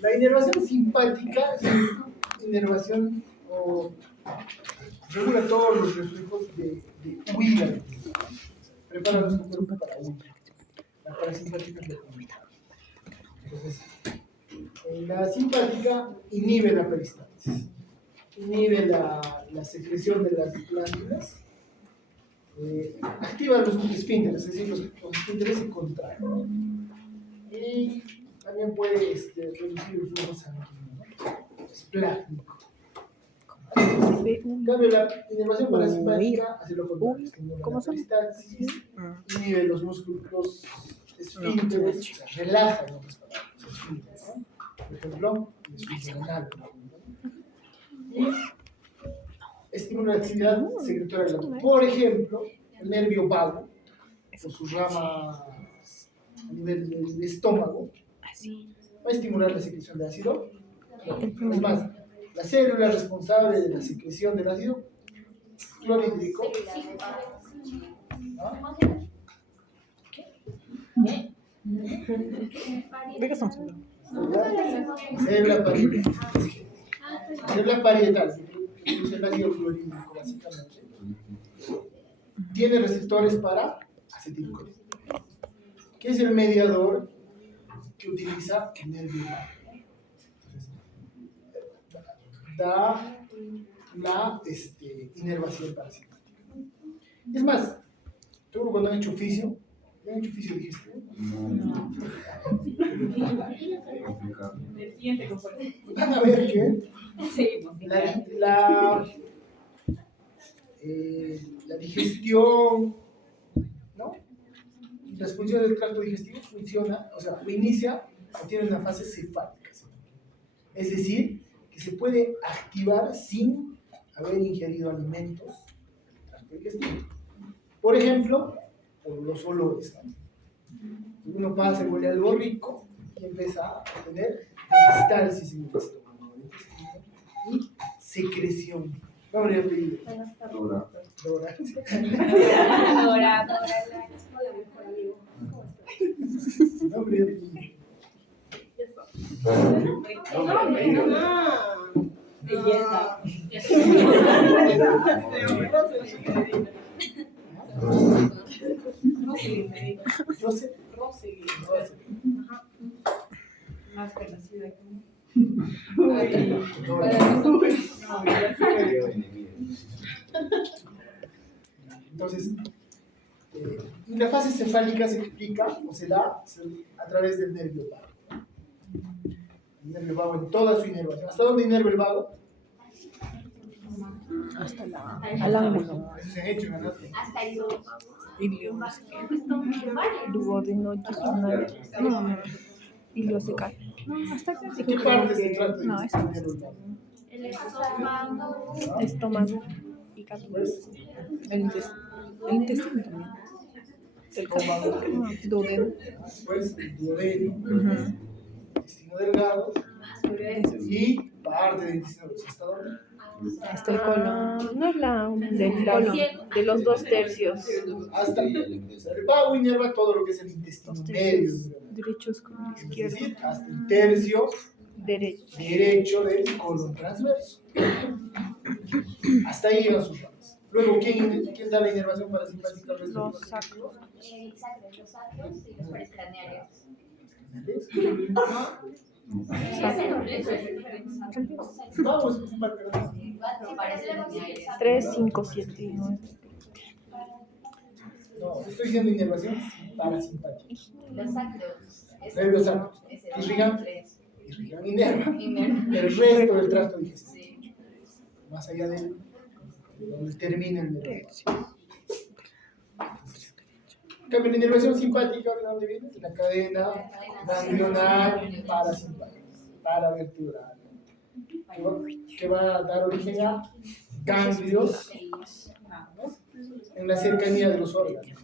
La inervación simpática es una inervación o regula todos los reflejos de huida. Prepara nuestro cuerpo para huir. La parasimpática es la comida. Entonces, la simpática inhibe la peristalsis, inhibe la secreción de las glándulas, activa los esfínteres, es decir, los esfínteres se contraen. Y también puede reducir el flujo sanguíneo, ¿no? Es plasmático. En cambio, la inervación parasimpática hace lo contrario, estimula la peristalsis, inhibe los músculos, los esfínteres, relaja en otras palabras, los esfínteres, ¿no? Por ejemplo, el esfínter anal. Y estimula la actividad secretora del labio. Por ejemplo, el nervio vago, por sus ramas a nivel del estómago, va a estimular la secreción de ácido. Es más, la célula responsable de la secreción del ácido clorhídrico, ¿no? ¿De qué estamos hablando? Célula parietal. Célula parietal, que produce el ácido clorhídrico básicamente, tiene receptores para acetilcolina, que es el mediador que utiliza el nervio vago. Da la inervación parasimpática. Es más, tú cuando han hecho oficio, ¿han hecho oficio digestivo? No. Van a ver que la digestión, ¿no? Las funciones del tracto digestivo funciona, o sea, inicia o tiene una fase cefálica. Es decir, que se puede activar sin haber ingerido alimentos del tracto digestivo. Por ejemplo, por los olores, ¿no? Uno pasa y huele algo rico y empieza a tener peristalsis en el estómago y secreción. ¿Qué habría pedido? Dora. Dora. Dora, la escuela mejor amigo. ¿Cómo estás? ¿Qué habría pedido? Belleza. Joseph. Más conocida como. Entonces, la fase cefálica se explica o se da a través del nervio vago. El nervio vago en toda su inervación. ¿Hasta dónde inerva el vago? Hasta al ángulo. Eso se ha hecho en anatomía. Hasta el 2. Ilio. Duodeno, no. Ilio se cae. No, hasta acá. ¿Qué partes del tracto No, eso no es digestivo? El estómago. Estómago, hígado. El intestino también. El estómago. Duodeno. Después, el duodeno, intestino delgado y parte del intestino grueso. ¿Hasta dónde? Hasta el colon. No es del colon. De los 2/3. Hasta el vago inerva todo lo que es el intestino medio. Derechos con Es izquierdo. decir, hasta el tercio derecho del colon transverso. Hasta ahí llegan sus ramas. Luego, ¿quién da la inervación parasimpática? Los sacros. Los sacros y los pares craneales. Vamos, un par de ramas. 3, 5, 7, 9. No, estoy diciendo inervación parasimpática. Los sacros. Nervios sacros. Irrigan inerva. El resto del tracto digestivo. Más allá de donde termina el nervio. En cambio, la inervación simpática, ¿de dónde viene? De la cadena ganglionar parasimpática, paravertebral, que va a dar origen a ganglios, ¿no? En la cercanía de los órganos.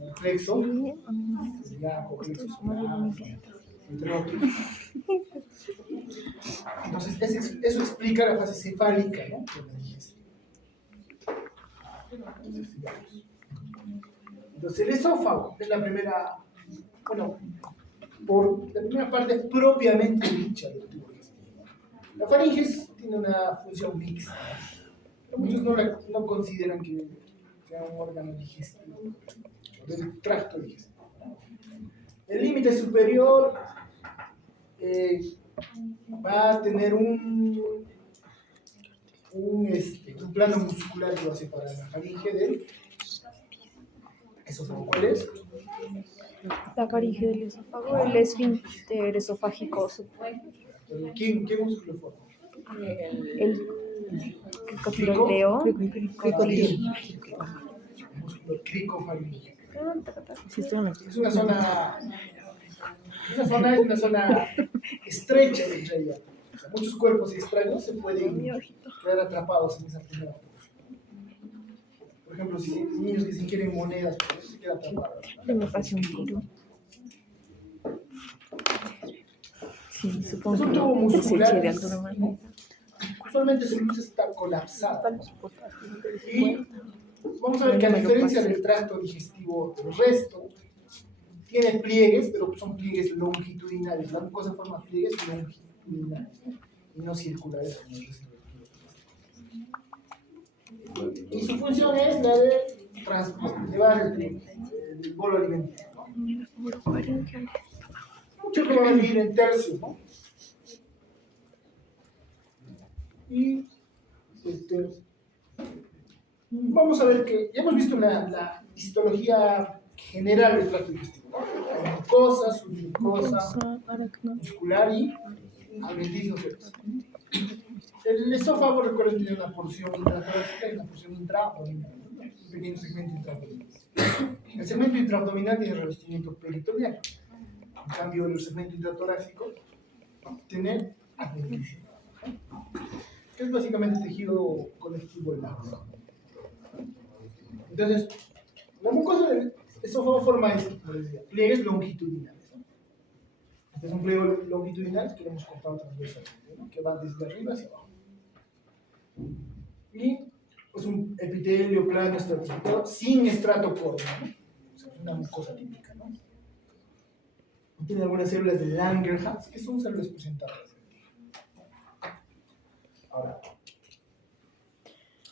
El plexo, ilíaco, plexo solar, entre otros. Entonces, eso explica la fase cefálica, ¿no? De la digestión. Entonces, el esófago es la primera, bueno, por la primera parte propiamente dicha del tubo digestivo. La faringe tiene una función mixta, pero muchos no consideran que sea un órgano digestivo, del tracto digestivo. El límite superior va a tener un plano muscular que va a separar la faringe del esófago. ¿Cuál es? La faringe del esófago, el esfínter esofágico, ¿Quién músculo forma? el cricotileo, El músculo cricofaringeo. Es una zona estrecha de ella. O sea, muchos cuerpos extraños se pueden quedar atrapados en esa primera porción. Por ejemplo, si niños que se ingieren monedas, pues, se quedan atrapados. Me pasé un poco. Sí, supongo Es un tubo que muscular. de alguna manera. Usualmente su luz está colapsada. Y vamos a ver que a diferencia del tracto digestivo del resto, tiene pliegues, pero son pliegues longitudinales. La mucosa forma pliegues longitudinales y no circulares como el resto del tubo. Y su función es la de llevar el bolo alimentario, ¿no? Muchos lo van a dividir en tercios, ¿no? Y vamos a ver que ya hemos visto la histología general del tracto digestivo, ¿no? Hay mucosa, submucosa, muscular y adventicio serosa. El esófago, recuerden, tiene una porción intratorácica y una porción intraabdominal, un pequeño segmento intraabdominal. El segmento intraabdominal tiene revestimiento peritoneal. En cambio, el segmento intratorácico tiene adventicio, que es básicamente tejido conectivo laxo. Entonces, la mucosa del esófago forma esto, como les decía, pliegues longitudinales, ¿no? Este es un pliego longitudinal que lo hemos cortado transversalmente, ¿no? Que va desde arriba hacia abajo. Y es un epitelio plano estratificado sin estrato córneo, ¿no? O sea, es una mucosa típica, ¿no? Tiene algunas células de Langerhans, que son células presentadas. Ahora,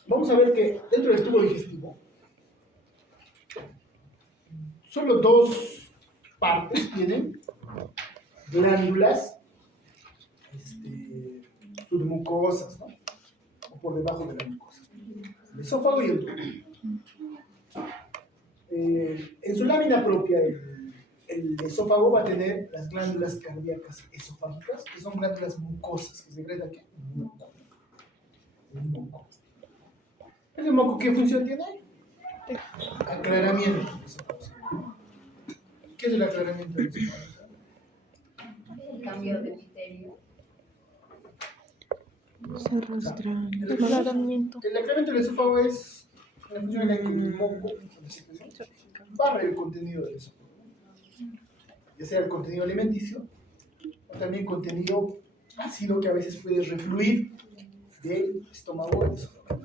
vamos a ver que dentro del tubo digestivo, solo dos partes tienen glándulas submucosas, ¿no? O por debajo de la mucosa. El esófago y el tubo. En su lámina propia, el esófago va a tener las glándulas cardíacas esofágicas, que son glándulas mucosas, que secretan ¿qué? Moco. El moco. ¿Ese moco qué función tiene? Aclaramiento. ¿Qué es el aclaramiento del esófago? El cambio de epitelio. Se arrastra el aclaramiento. El aclaramiento del esófago es la función en la que el moco barre el contenido del esófago, ya sea el contenido alimenticio o también contenido ácido que a veces puede refluir del estómago al esófago.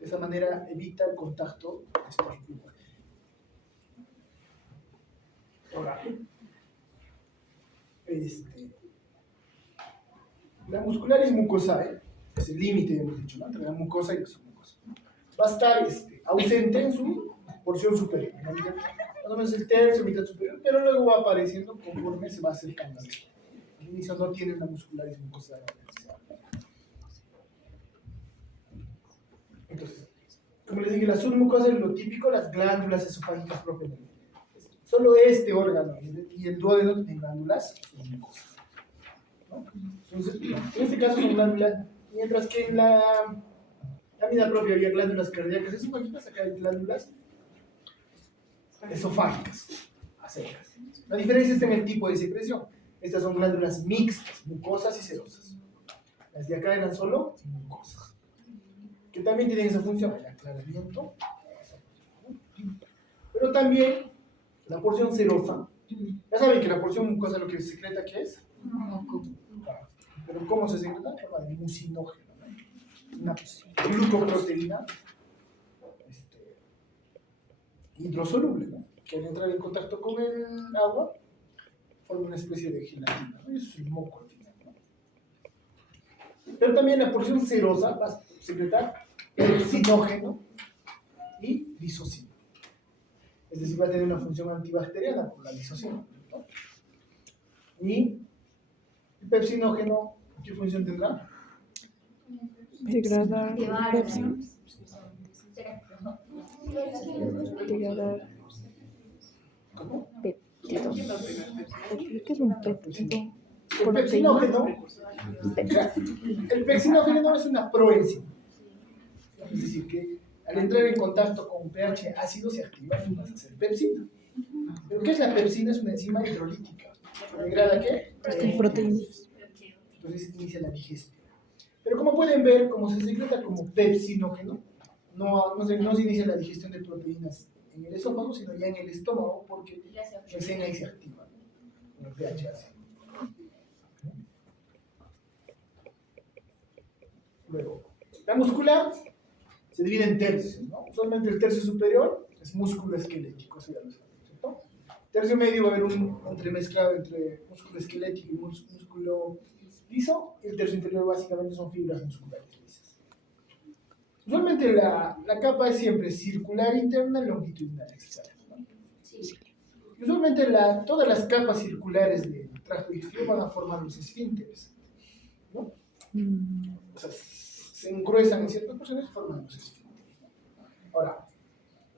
De esa manera evita el contacto de estos fluidos. Ahora, la muscularis mucosae es el límite, hemos dicho, ¿no? Entre la mucosa y la submucosa. Va a estar ausente en su porción superior, ¿no? Más o menos el tercio, mitad superior, pero luego va apareciendo conforme se va acercando al estómago. Al inicio no tiene una muscularis mucosae. Entonces, como les dije, la submucosa es lo típico, las glándulas esofágicas propiamente. Solo este órgano y el duodeno tienen glándulas submucosas, ¿no? Entonces, en este caso son glándulas, mientras que en la lámina propia había glándulas cardíacas esofágicas, acá hay glándulas esofágicas, a secas. La diferencia está en el tipo de secreción. Estas son glándulas mixtas, mucosas y serosas. Las de acá eran solo mucosas, que también tienen esa función, el aclaramiento. Pero también la porción serosa. Ya saben que la porción mucosa lo que secreta, ¿qué es? Pero ¿cómo se secreta? En forma de mucinógeno, ¿no? Una glucoproteína hidrosoluble, ¿no? Que al entrar en contacto con el agua forma una especie de gelatina, ¿no? Eso es el moco al final, ¿no? Pero también la porción serosa va a secretar pepsinógeno y lisocima. Es decir, va a tener una función antibacteriana por la lisocima, ¿no? Y el pepsinógeno, ¿qué función tendrá? Degradar Llevar. Pepsi. Degradar ¿Cómo? péptidos. ¿Qué es un péptido? El pepsinógeno, el pepsinógeno es una proenzima. Es decir, que al entrar en contacto con pH ácido se activa y pasa a ser pepsina. ¿Pero qué es la pepsina? Es una enzima hidrolítica. ¿Degrada qué? Proteínas. Entonces inicia la digestión. Pero como pueden ver, como se secreta como pepsinógeno, no se inicia la digestión de proteínas en el esófago, sino ya en el estómago, porque recién ahí se activa con el pH ácido. Luego, la muscular se divide en tercios, ¿no? Usualmente el tercio superior es músculo esquelético, eso ya lo saben, ¿cierto? Tercio medio va a haber un entremezclado entre músculo esquelético y músculo liso, y el tercio inferior básicamente son fibras musculares lisas. Usualmente la capa es siempre circular interna, longitudinal externa, ¿no? Y usualmente todas las capas circulares del tracto digestivo van a formar los esfínteres, ¿no? O sea, se engruesan en ciertas porciones y forman los esfínteres. Ahora,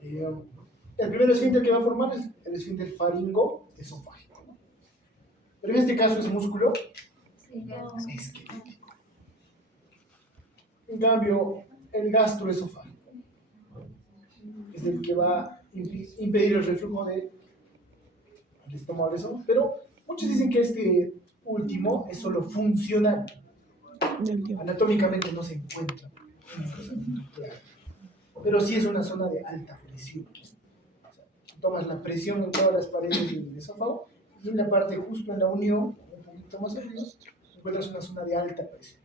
el primer esfínter que va a formar es el esfínter faringo-esofágico, ¿no? Pero en este caso es músculo esquelético. En cambio, el gastroesofágico es el que va a impedir el reflujo del estómago al esófago, pero muchos dicen que este último es solo funcional. Anatómicamente no se encuentra una cosa muy clara, pero sí es una zona de alta presión. O sea, tomas la presión en todas las paredes del esófago y en la parte justo en la unión, un poquito más arriba, encuentras una zona de alta presión,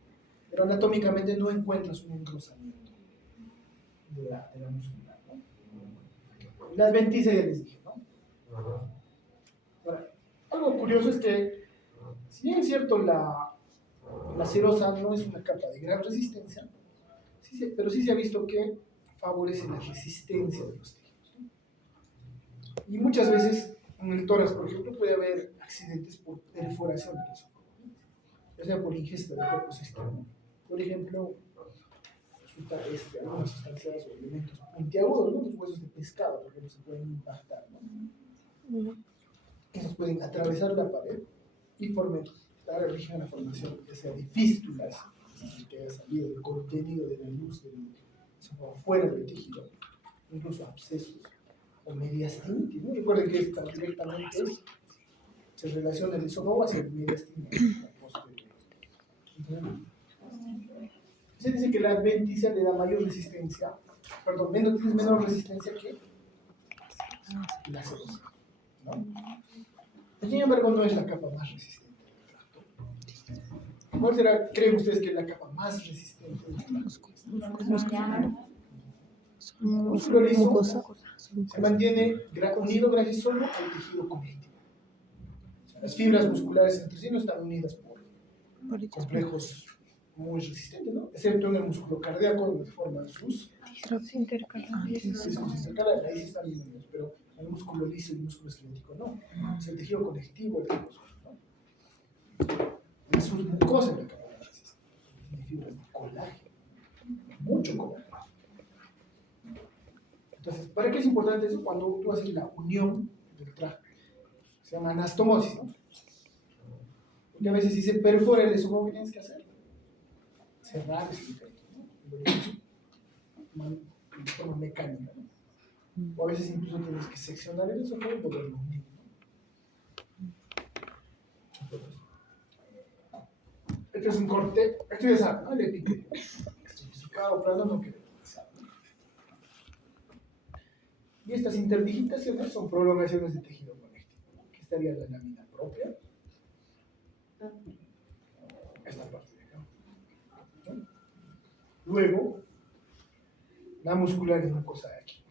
pero anatómicamente no encuentras un engrosamiento de la muscular, ¿no? La adventicia ya les dije, ¿no? Ahora, algo curioso es que, si bien es cierto, la serosa no es una capa de gran resistencia, pero sí se ha visto que favorece la resistencia de los tejidos, ¿no? Y muchas veces en el tórax, por ejemplo, puede haber accidentes por perforación del esófago, ya sea por ingesta de cuerpos externos. Por ejemplo, algunas sustancias o elementos puntiagudos, ¿no? Los huesos de pescado, por ejemplo, se pueden impactar, ¿no? Esos pueden atravesar la pared y dar origen a la formación, ya sea de fístulas, que haya salido del contenido de la luz del esófago fuera del tejido, incluso abscesos o mediastinitis, ¿no? Recuerden que esta directamente se relaciona el esófago hacia el mediastinitis posterior. Se dice que la adventicia le da mayor resistencia, menor resistencia que la serosa, ¿no? Sin embargo, no es la capa más resistente del tracto. ¿Cuál creen ustedes que es la capa más resistente del tracto? El músculo liso se mantiene unido gracias solo al tejido conectivo. O sea, las fibras musculares entre sí no están unidas por complejos muy resistentes, ¿no? Excepto en el músculo cardíaco, donde forman sus discos intercalares, ahí sí están bien unidos, pero el músculo liso y el músculo esquelético no. Es el tejido conectivo, el tejido, ¿no? En sus mucosas la capa más resistente. Tiene fibras de colágeno, mucho colágeno. Entonces, ¿para qué es importante eso? Cuando tú haces la unión del tracto, se llama anastomosis, ¿no? Porque a veces si se perfora el esófago, ¿qué tienes que hacer? Cerrar ese defecto, ¿no? De forma mecánica, ¿no? O a veces incluso tienes que seccionar el esófago y volverlo a unir, ¿no? Este es un corte, esto ya saben, ¿no? El epitelio. Estratificado, plano, no queda. Y estas interdigitaciones son prolongaciones de tejido conectivo. Aquí estaría la lámina propia. Esta parte de acá, ¿no? Luego, la muscular es una cosa de aquí.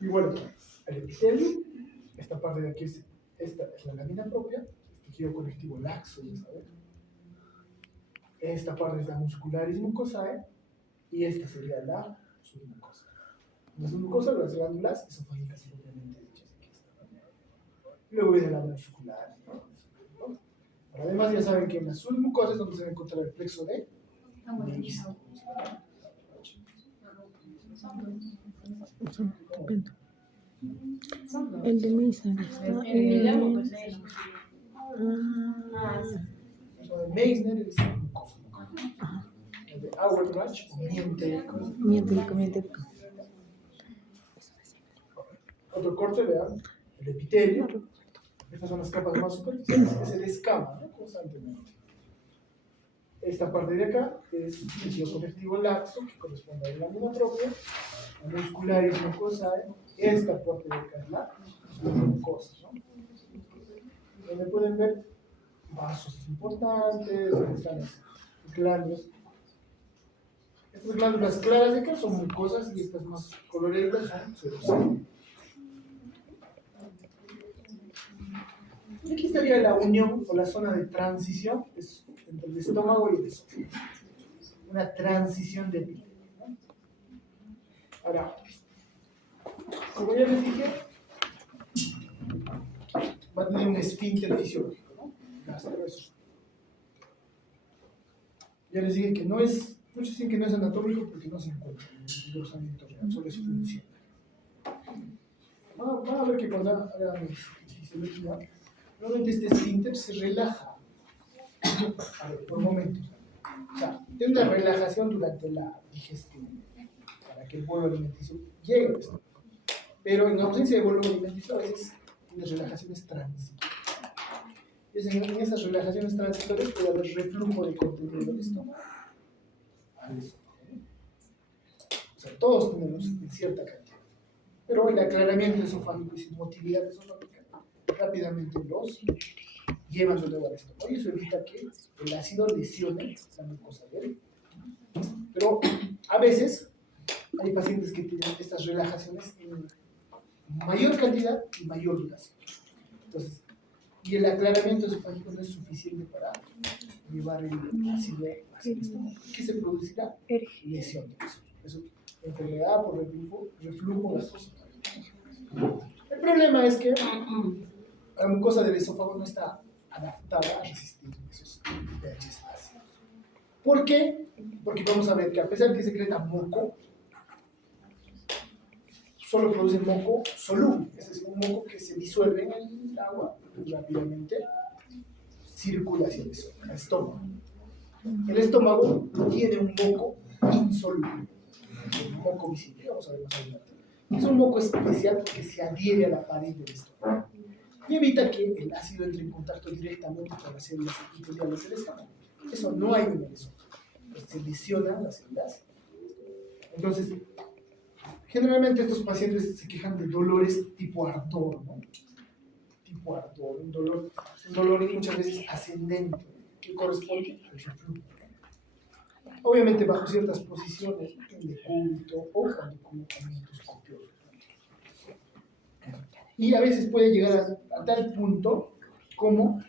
Y bueno, el epitelio. Esta parte de aquí esta es la lámina propia, tejido conectivo laxo, ya saben. Esta parte es la muscularis mucosae y esta sería la submucosa. La submucosa, las glándulas esofágicas propiamente dichas. Aquí está, ¿no? Luego viene la muscular, ¿no? Pero además ya saben que en la submucosa es donde se va a encontrar el plexo de Meissner. El de Meissner está El de Meissner es submucosa. El de Auerbach o mientérico. Otro corte, vean, el epitelio. Estas son las capas más superficiales que se descaman, ¿no? Constantemente. Esta parte de acá es el tejido conectivo laxo, que corresponde a la lámina propia, la muscularis mucosae. Esta parte de acá es la submucosa, ¿no? Donde pueden ver vasos importantes, donde están las glándulas. Estas glándulas claras de acá son mucosas y estas más coloridas son serosas. Y aquí estaría la unión o la zona de transición entre el estómago y el esófago. Una transición de epitelio, ¿no? Ahora, como ya les dije, va a tener un esfínter fisiológico, ¿no? Gastroesofágico. Ya les dije que no es, muchos dicen que no es anatómico porque no se encuentra en el engrosamiento real, solo es funcional. Van a ver que cuando hagan fisiología, normalmente este esfínter se relaja. A ver, por momentos. O sea, tiene una relajación durante la digestión para que el bolo alimenticio llegue al estómago. Pero en ausencia de bolo alimenticio a veces tiene relajaciones transitorias. En esas relajaciones transitorias puede haber reflujo de contenido del estómago al esófago. O sea, todos tenemos en cierta cantidad. Pero el aclaramiento esofágico y sin motilidad esofágica rápidamente los llevan de nuevo al estómago y eso evita que el ácido lesione la mucosa del. Pero a veces hay pacientes que tienen estas relajaciones en mayor cantidad y mayor duración. Entonces, y el aclaramiento esofágico no es suficiente para llevar el ácido hacia el estómago. ¿Qué se producirá? Lesión de eso. Eso, enfermedad por reflujo gasoso. El problema es que la mucosa del esófago no está adaptada a resistir esos pHs ácidos. ¿Por qué? Porque vamos a ver que a pesar de que secreta moco, solo produce moco soluble, es decir, un moco que se disuelve en el agua y rápidamente circula hacia el estómago. El estómago tiene un moco insoluble, un moco visible, vamos a ver más adelante. Es un moco especial que se adhiere a la pared del estómago y evita que el ácido entre en contacto directamente con las células epiteliales del estómago. Eso no hay en el esófago. Se lesionan las células. Entonces, generalmente estos pacientes se quejan de dolores tipo ardor, ¿no? Tipo ardor, un dolor muchas veces ascendente, que corresponde al reflujo. Obviamente bajo ciertas posiciones, en decúbito o cuando con movimientos copiosos. Y a veces puede llegar a tal punto como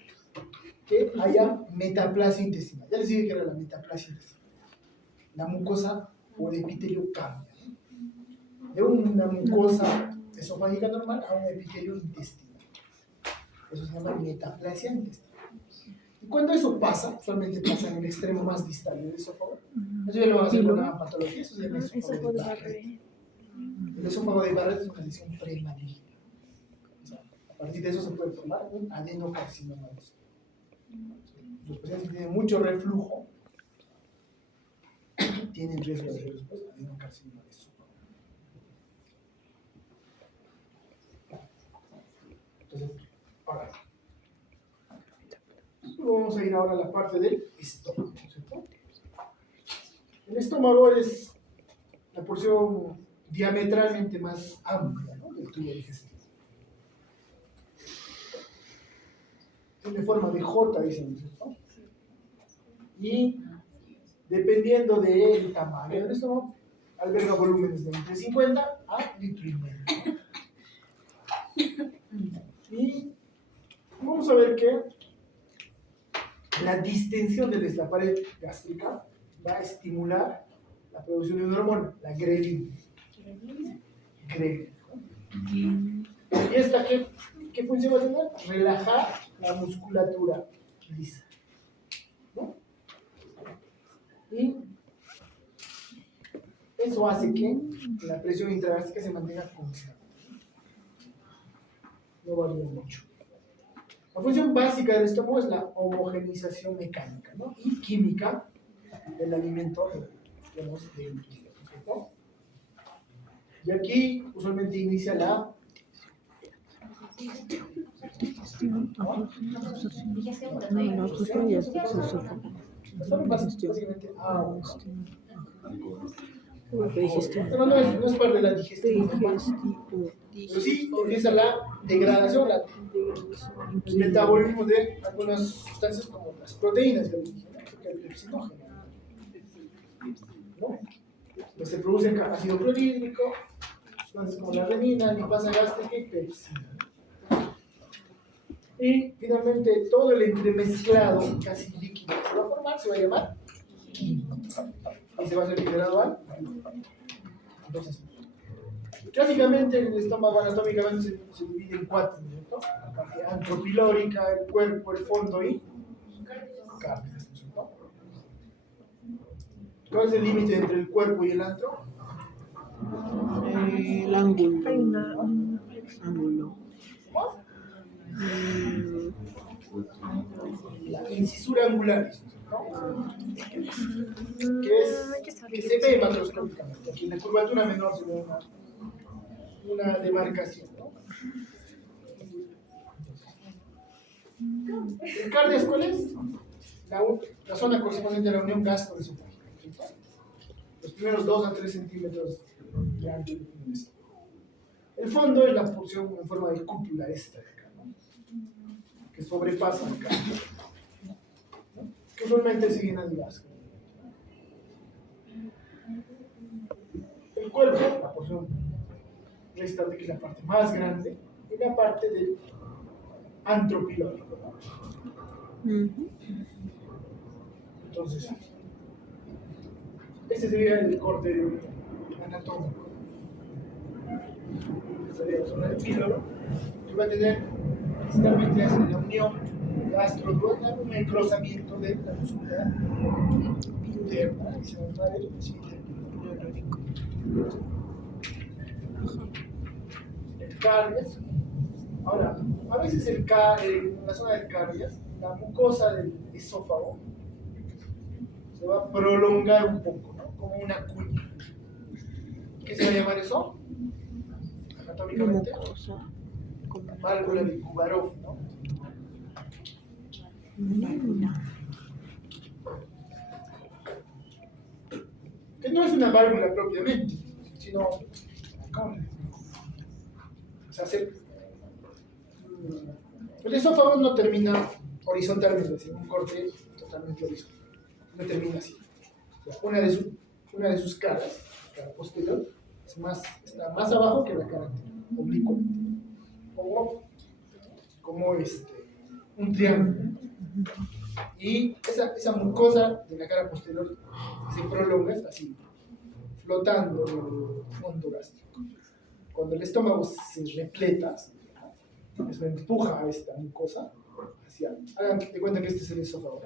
que haya metaplasia intestinal. Ya les dije que era la metaplasia intestinal. La mucosa o el epitelio cambia, ¿no? De una mucosa esofágica normal a un epitelio intestinal. Eso se llama metaplasia intestinal. Y cuando eso pasa, usualmente pasa en el extremo más distal del esófago, eso ya lo van a hacer con una patología, eso se llama esófago de Barrett. El esófago de Barrett es una lesión premaligna. O sea, a partir de eso se puede formar un adenocarcinoma. Los pacientes que tienen mucho reflujo tienen riesgo de hacer después adenocarcinoma de esófago. Entonces, ahora vamos a ir ahora a la parte del estómago, ¿cierto? El estómago es la porción diametralmente más amplia, ¿no?, del tubo digestivo. Tiene forma de J, dicen, ¿cierto? Y dependiendo del tamaño del estómago, alberga volúmenes de entre 50 a litro y medio. vamos a ver que la distensión de la pared gástrica va a estimular la producción de una hormona, la grelina. Grelina. ¿Y esta qué función va a tener? Relajar la musculatura lisa. ¿No? Y eso hace que la presión intragástrica se mantenga constante. No varía mucho. La función básica del estómago es la homogeneización mecánica, ¿no? Y química del alimento, digamos, del líquido, ¿no? Y aquí usualmente inicia la básicamente agua. Pero no es parte de la digestión. Pero sí empieza la degradación, el metabolismo de algunas sustancias como las proteínas del origen, porque el pepsinógeno. ¿No? Pues se produce ácido clorhídrico, sustancias como la renina, lipasa gástrica y pepsina. Y finalmente todo el entremezclado casi líquido que se va a formar se va a llamar químico. Y se va a hacer liberado al. Entonces, clásicamente el estómago anatómicamente se divide en cuatro, ¿cierto? La parte antropilórica, el cuerpo, el fondo y carne, ¿cierto? ¿Cuál es el límite entre el cuerpo y el antro? El ángulo. Hay un ángulo. La incisura angular, ¿no? Que se ve macroscópicamente. Aquí en la curvatura menor se ve una demarcación, ¿no? ¿El cardias cuál es? La zona correspondiente a la unión gastroesofágica. Los primeros 2 a 3 centímetros de ancho. El fondo es la porción en forma de cúpula esta de acá, ¿no? Que sobrepasa el cardio, ¿no? Que usualmente se llena de gas. El cuerpo, la porción restante, que es la parte más grande, y la parte del antropilórico, ¿no? Entonces, este sería el corte anatómico. Sería la zona del píloro, que va a tener principalmente la unión gastroduodenal, un engrosamiento de la musculatura interna, y se va a ver el siguiente píloro. El cardias. Ahora, a veces la zona del cardias, la mucosa del esófago, se va a prolongar un poco, ¿no? Como una cuña. ¿Qué se va a llamar eso? Anatómicamente, la válvula de Kubarov, ¿no? Que no es una válvula propiamente, sino o sea, el esófago no termina horizontalmente, sino un corte totalmente horizontal. No termina así. O sea, una de sus caras, la cara posterior, está más abajo que la cara anterior, oblicua, como un triángulo. Y esa mucosa de la cara posterior se prolonga, está así, flotando en el fondo gástrico. Cuando el estómago se repleta, eso empuja a esta mucosa hacia. Hagan de cuenta que este es el esófago.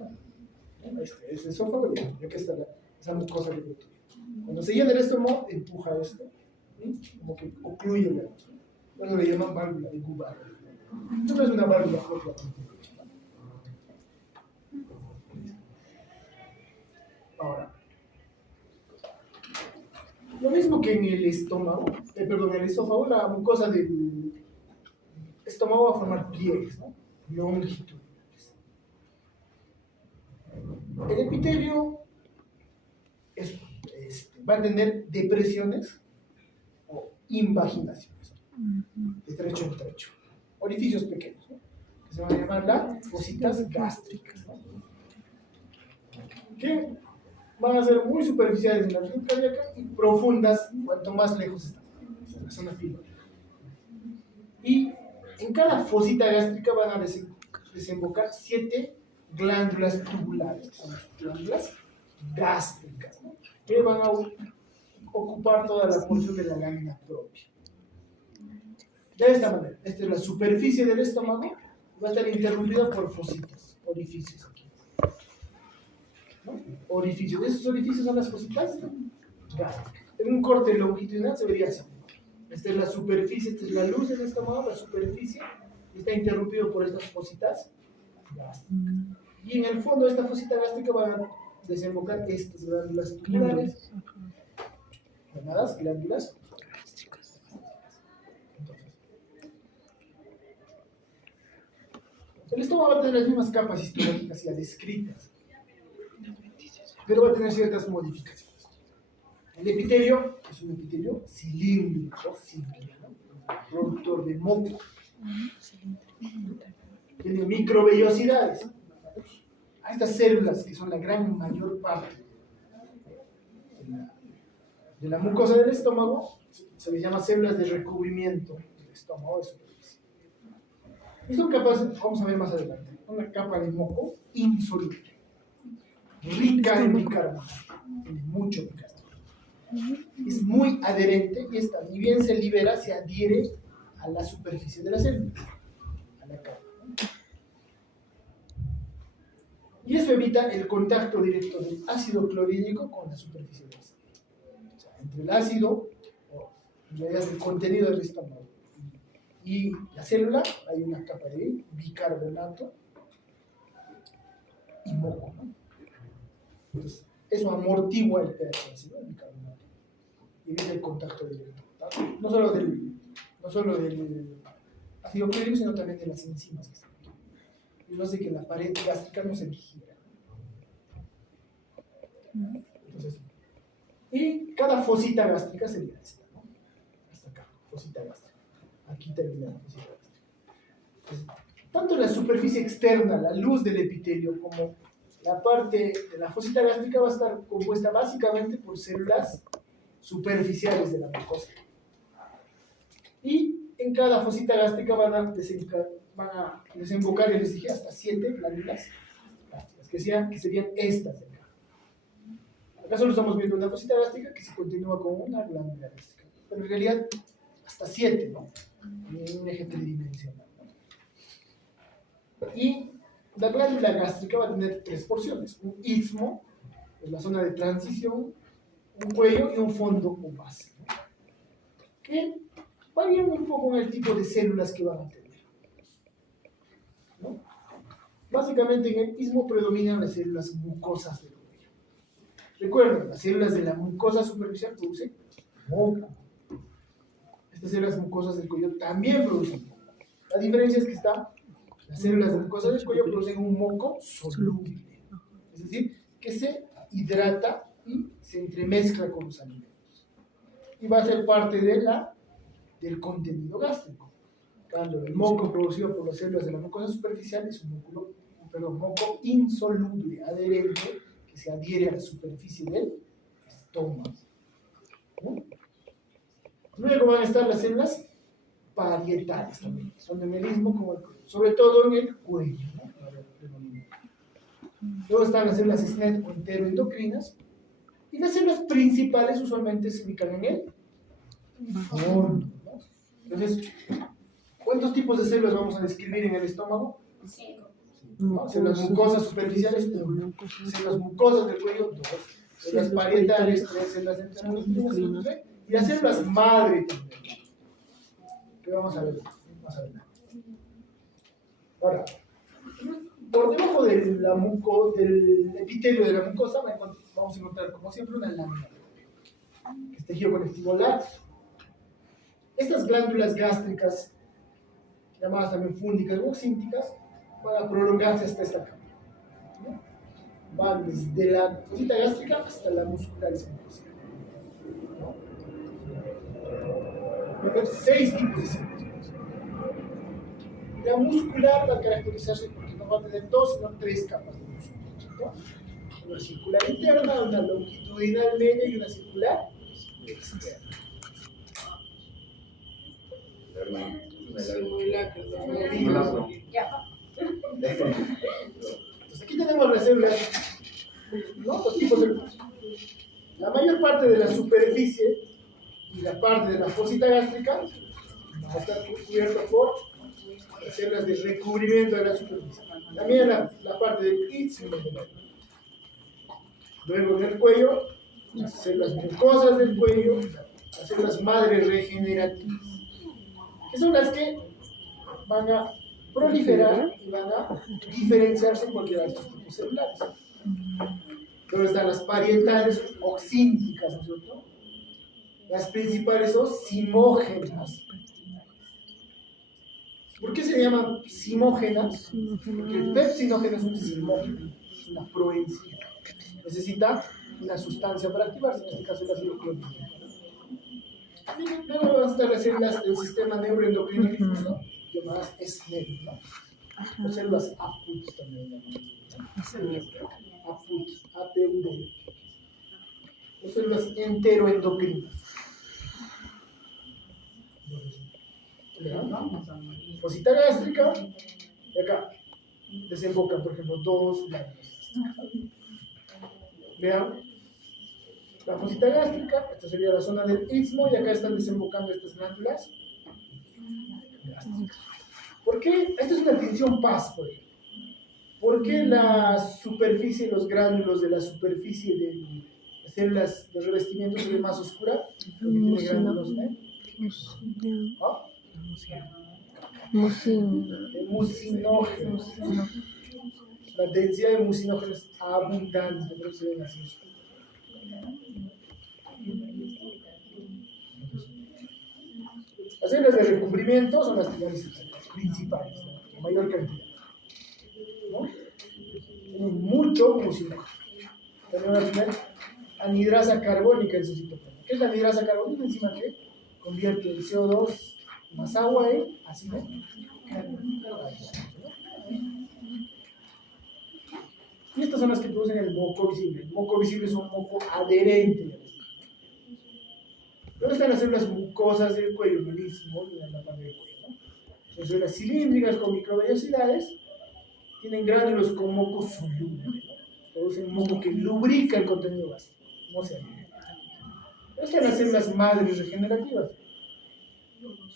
Este es el esófago y aquí está esa mucosa que fluye. Cuando se llena el estómago, empuja esto, como que ocluye la mucosa. Eso le llaman válvula de Kubarov. Esto no es una válvula propia. Ahora, lo mismo que en el estómago, en el esófago, la mucosa del estómago va a formar pliegues, ¿no? Longitudinales. El epitelio va a tener depresiones o invaginaciones, de trecho en trecho, orificios pequeños, ¿no? Que se van a llamar las fositas gástricas, ¿no? Que van a ser muy superficiales en la región cardíaca y profundas cuanto más lejos están, en la zona pilórica. Y en cada fosita gástrica van a desembocar 7 glándulas tubulares, glándulas gástricas, ¿no? Que van a ocupar toda la porción de la lámina propia. De esta manera, esta es la superficie del estómago, va a estar interrumpida por fositas, orificios aquí. ¿No? Orificios, esos orificios son las fositas gástricas. En un corte longitudinal se vería así. Esta es la superficie, esta es la luz del estómago, la superficie, está interrumpido por estas fositas gástricas. Y en el fondo de esta fosita gástrica van a desembocar estas glándulas tubulares, llamadas glándulas gástricas. Entonces, el estómago va a tener las mismas capas histológicas ya descritas, pero va a tener ciertas modificaciones. El epitelio es un epitelio cilíndrico, simple, ¿no? Productor de moco. Tiene microvellosidades. A estas células, que son la gran mayor parte de la mucosa del estómago, se les llama células de recubrimiento del estómago de superficie. Y son capaces, vamos a ver más adelante, una capa de moco insoluble, rica en bicarbonato, tiene mucho bicarbonato. Es muy adherente y esta, ni bien se libera, se adhiere a la superficie de la célula, a la capa. Y eso evita el contacto directo del ácido clorhídrico con la superficie de la célula. O sea, entre el ácido, o en realidad el contenido del estómago, y la célula hay una capa de bicarbonato y moco, ¿no? Entonces, eso amortigua el pH ácido del bicarbonato y evita el contacto directo, ¿no? No solo del ácido clorhídrico, sino también de las enzimas que están aquí. Y no hace que la pared gástrica no se digiera. Entonces, y cada fosita gástrica sería esta, ¿no? Hasta acá, fosita gástrica. Aquí termina la fosita gástrica. Entonces, tanto la superficie externa, la luz del epitelio, como la parte de la fosita gástrica va a estar compuesta básicamente por células superficiales de la mucosa. Y en cada fosita gástrica van a desembocar, ya les dije, hasta 7 glándulas gástricas, que serían estas de acá. Acá solo estamos viendo una fosita gástrica que se continúa con una glándula gástrica, pero en realidad hasta 7, ¿no? En un eje tridimensional, ¿no? Y la glándula gástrica va a tener 3 porciones: un istmo, en la zona de transición, un cuello y un fondo o base, ¿no? Que varían un poco en el tipo de células que van a tener, ¿no? Básicamente en el istmo predominan las células mucosas del cuello. Recuerden, las células de la mucosa superficial producen moco. Estas células mucosas del cuello también producen moco. La diferencia es que las células de mucosa del cuello producen un moco soluble, es decir, que se hidrata y se entremezcla con los alimentos. Y va a ser parte del contenido gástrico. Cuando el moco producido por las células de la mucosa superficial es un moco insoluble, adherente, que se adhiere a la superficie del estómago. Luego van a estar las células parietales también, son de melismo como el cuello, sobre todo en el cuello, ¿no? Luego están las células SNED o enteroendocrinas, y las células principales usualmente se ubican en el fondo, ¿no? Entonces, ¿cuántos tipos de células vamos a describir en el estómago? 5. ¿No? Células mucosas superficiales, 1. Células mucosas del cuello, 2. Células parietales, 3. Células enteroendocrinas, 3. Y las células madre también, que vamos a ver más adelante. Ahora, por debajo del epitelio de la mucosa vamos a encontrar, como siempre, una lámina, que es tejido conectivo laxo. Estas glándulas gástricas, llamadas también fúndicas o oxínticas, van a prolongarse hasta esta capa, ¿no? Van desde la fosita gástrica hasta la muscularis mucosa, ¿no? Va a haber 6 tipos de células. La muscular va a caracterizarse porque no va a tener 2, sino 3 capas de músculo, ¿no? Una circular interna, una longitudinal media y una circular externa. Ya. Entonces aquí tenemos las células, ¿no? Los tipos de... La mayor parte de la superficie y la parte de la fosita gástrica va a estar cubierta por las células de recubrimiento de la superficie. También la parte del istmo. Luego en el cuello, las células mucosas del cuello, las células madres regenerativas, que son las que van a proliferar y van a diferenciarse en cualquiera de estos tipos celulares. Luego están las parietales oxínticas, ¿no es cierto? Las principales son simógenas. ¿Por qué se llaman simógenas? Porque el pepsinógeno es un simógeno, es una proenzima. Necesita una sustancia para activarse, en este caso la bioclonina. Luego van a estar las células del sistema neuroendocrino difuso, llamadas SNED, ¿no? O células APUT también llaman. APUT, APUD. O células enteroendocrinas. Fosita gástrica, y acá desembocan, por ejemplo, dos glándulas. Vean, la fosita gástrica, esta sería la zona del istmo, y acá están desembocando estas glándulas gástricas. ¿Por qué? Esta es una tensión paz, por ejemplo. ¿Por qué la superficie, los gránulos de la superficie de las células de revestimiento se ve más oscura? Porque tiene gránulos, ¿no? Mucinógenos. La densidad de mucinógenos es abundante, pero se ven así. Las células de recubrimiento son las principales, ¿no? La mayor cantidad, ¿no? Tienen mucho mucinógeno. También van a tener anhidrasa carbónica en su citoplasma. ¿Qué es la anhidrasa carbónica? Encima que convierte el CO2 más agua en ácido carbónico. Y estas son las que producen el moco visible. El moco visible es un moco adherente. Luego están las células mucosas del cuello, el istmo, en la parte del cuello, ¿no? Son células cilíndricas con microvellosidades, tienen gránulos con moco soluble, ¿no? Producen moco que lubrica el contenido gástrico, no se alimenta. Luego están las células madres regenerativas.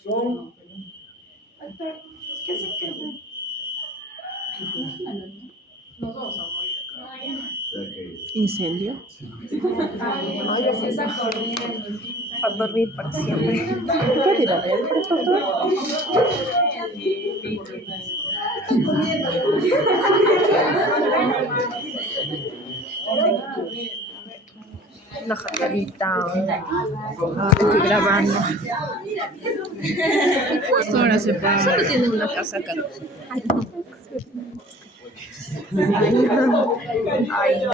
Son... ¿Qué se queda? Nos vamos a morir. ¿Incendio? Ay, esa corriente. Para dormir para siempre. ¿Puedo ir a ver? Una jacarita. Estoy grabando. Justo ahora se va. Solo tiene una casa acá. Ay, no. Ay, no.